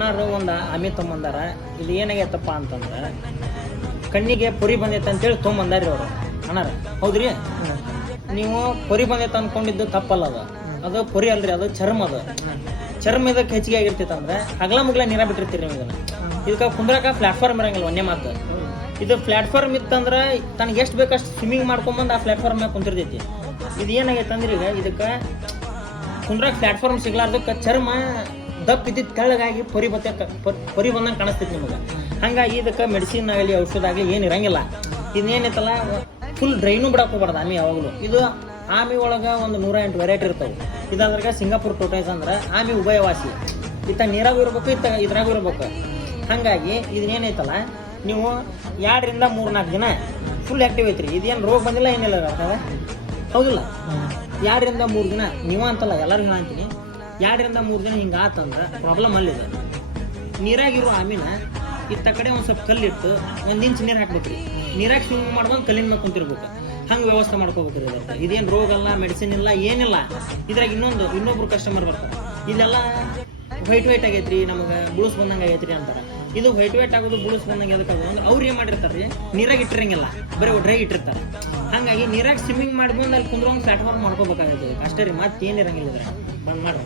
ಅಣ್ಣಾರು ಒಂದು ಆಮೆ ತೊಗೊಂಬಂದಾರ. ಇದು ಏನಾಗೈತಪ್ಪ ಅಂತಂದ್ರೆ ಕಣ್ಣಿಗೆ ಪೊರಿ ಬಂದೈತೆ ಅಂತೇಳಿ ತೊಗೊಂಬಂದಾರಿ ಅವರು ಅಣ್ಣಾರ. ಹೌದ್ರಿ, ನೀವು ಪೊರಿ ಬಂದೈತೆ ಅಂದ್ಕೊಂಡಿದ್ದು ತಪ್ಪಲ್ಲ. ಅದು ಪೊರಿ ಅಲ್ರಿ, ಅದು ಚರ್ಮ. ಅದು ಚರ್ಮ ಇದಕ್ಕೆ ಹೆಚ್ಚಿಗೆ ಆಗಿರ್ತೈತೆ ಅಂದ್ರೆ ಹಗಲ ಮುಗ್ಲ ನೀರ ಬಿಟ್ಟಿರ್ತೀರಿ ನೀವು ಇದನ್ನ. ಇದಕ್ಕೆ ಕುಂದ್ರಕ ಪ್ಲಾಟ್ಫಾರ್ಮ್ ಇರಂಗಿಲ್ಲ. ಒಂದೇ ಮಾತು, ಇದು ಪ್ಲಾಟ್ಫಾರ್ಮ್ ಇತ್ತಂದ್ರೆ ತನಗೆ ಎಷ್ಟು ಬೇಕಷ್ಟು ಸ್ವಿಮ್ಮಿಂಗ್ ಮಾಡ್ಕೊಂಬಂದು ಆ ಪ್ಲಾಟ್ಫಾರ್ಮ್ ಮ್ಯಾಗ ಕುಂತಿರ್ತೈತಿ. ಇದು ಏನಾಗೈತೆ ಅಂದ್ರೆ ಈಗ ಇದಕ್ಕೆ ಕುಂದ್ರಕ್ಕೆ ಪ್ಲಾಟ್ಫಾರ್ಮ್ ಸಿಗ್ಲಾರ್ದಕ್ಕೆ ಚರ್ಮ ದಪ್ಪ ಇದ್ದಿದ್ದು ತೆಳ್ಳಗಾಗಿ ಪೊರಿ ಬಂದಂಗೆ ಕಾಣಿಸ್ತೈತಿ ನಿಮಗೆ. ಹಾಗಾಗಿ ಇದಕ್ಕೆ ಮೆಡಿಸಿನ್ ಆಗಲಿ ಔಷಧ ಆಗಲಿ ಏನು ಇರಂಗಿಲ್ಲ. ಇದನ್ನೇನೈತಲ್ಲ ಫುಲ್ ಡ್ರೈನು ಬಿಡಕ್ಕೆ ಹೋಗ್ಬಾರ್ದು ಆಮಿ ಯಾವಾಗಲೂ. ಇದು ಆಮಿ ಒಳಗೆ ಒಂದು 108 ವೆರೈಟಿ ಇರ್ತಾವೆ. ಇದಾದ್ರಾಗ ಸಿಂಗಾಪುರ್ ಟೋಟೈಸ್ ಅಂದ್ರೆ ಆಮಿ ಉಭಯವಾಸಿ. ಇತ್ತ ನೀರಾಗೂ ಇರ್ಬೇಕು, ಇತ್ತ ಇದ್ರಾಗೂ ಇರ್ಬೇಕು. ಹಾಗಾಗಿ ಇದನ್ನೇನೈತಲ್ಲ ನೀವು 2 ರಿಂದ 3-4 ದಿನ ಫುಲ್ ಆ್ಯಕ್ಟಿವ್ ಐತ್ರಿ. ಇದೇನು ರೋಗ ಬಂದಿಲ್ಲ ಏನಿಲ್ಲ ಅರ್ಥವ, ಹೌದಿಲ್ಲ. 2 ರಿಂದ 3 ದಿನ ನೀವು ಅಂತಲ್ಲ, ಎಲ್ಲರಿಗೂ ಅಂತೀನಿ. 2 ರಿಂದ 3 ದಿನ ಹಿಂಗೆ ಆತಂದ್ರೆ ಪ್ರಾಬ್ಲಮ್ ಅಲ್ಲಿದೆ. ನೀರಾಗಿರೋ ಆಮಿನ ಇತ್ತ ಕಡೆ ಒಂದು ಸ್ವಲ್ಪ ಕಲ್ಲಿಟ್ಟು 1 ಇಂಚ್ ನೀರು ಹಾಕ್ಬೇಕ್ರಿ. ನೀರಾಗಿ ಸ್ವಿಮ್ ಮಾಡ್ಕೊಂಡು ಕಲ್ಲಿನ ಮೇಲೆ ಕುಂತಿರ್ಬೇಕು. ಹಂಗೆ ವ್ಯವಸ್ಥೆ ಮಾಡ್ಕೋಬೇಕ್ರಿ. ಇದಕ್ಕೆ ಇದೇನು ರೋಗ ಅಲ್ಲ, ಮೆಡಿಸಿನ್ ಇಲ್ಲ, ಏನಿಲ್ಲ. ಇದ್ರಾಗ ಇನ್ನೊಬ್ರು ಕಸ್ಟಮರ್ ಬರ್ತಾರೆ, ಇಲ್ಲೆಲ್ಲ ವೈಟ್ ಆಗೈತ್ರಿ, ನಮಗೆ ಬುಳುಸ್ ಬಂದಂಗೆ ಆಗೈತ್ರಿ ಅಂತಾರೆ. ಇದು ವೈಟ್ ಆಗೋದು ಬುಳುಸ್ ಬಂದಂಗೆ ಅದಕ್ಕೆ ಅಂದ್ರೆ ಅವ್ರು ಏನು ಮಾಡಿರ್ತಾರೆ ರೀ, ನೀರಾಗ ಇಟ್ಟಿರಂಗಿಲ್ಲ, ಬರೀ ಡ್ರೈ ಇಟ್ಟಿರ್ತಾರೆ. ಹಾಗಾಗಿ ನೀರಾಗ ಸ್ವಿಮ್ಮಿಂಗ್ ಮಾಡ್ಕೊಂಡು ಅಲ್ಲಿ ಕುಂದ್ರಂಗೆ ಪ್ಲಾಟ್ಫಾರ್ಮ್ ಮಾಡ್ಕೋಬೇಕಾಗೈತೆ ಅಷ್ಟೇ ರೀ, ಮತ್ತೆ ಏನಿರಂಗಿಲ್ಲ. ಇದ್ರೆ ಬಂದ್ ಮಾಡ್ರಿ.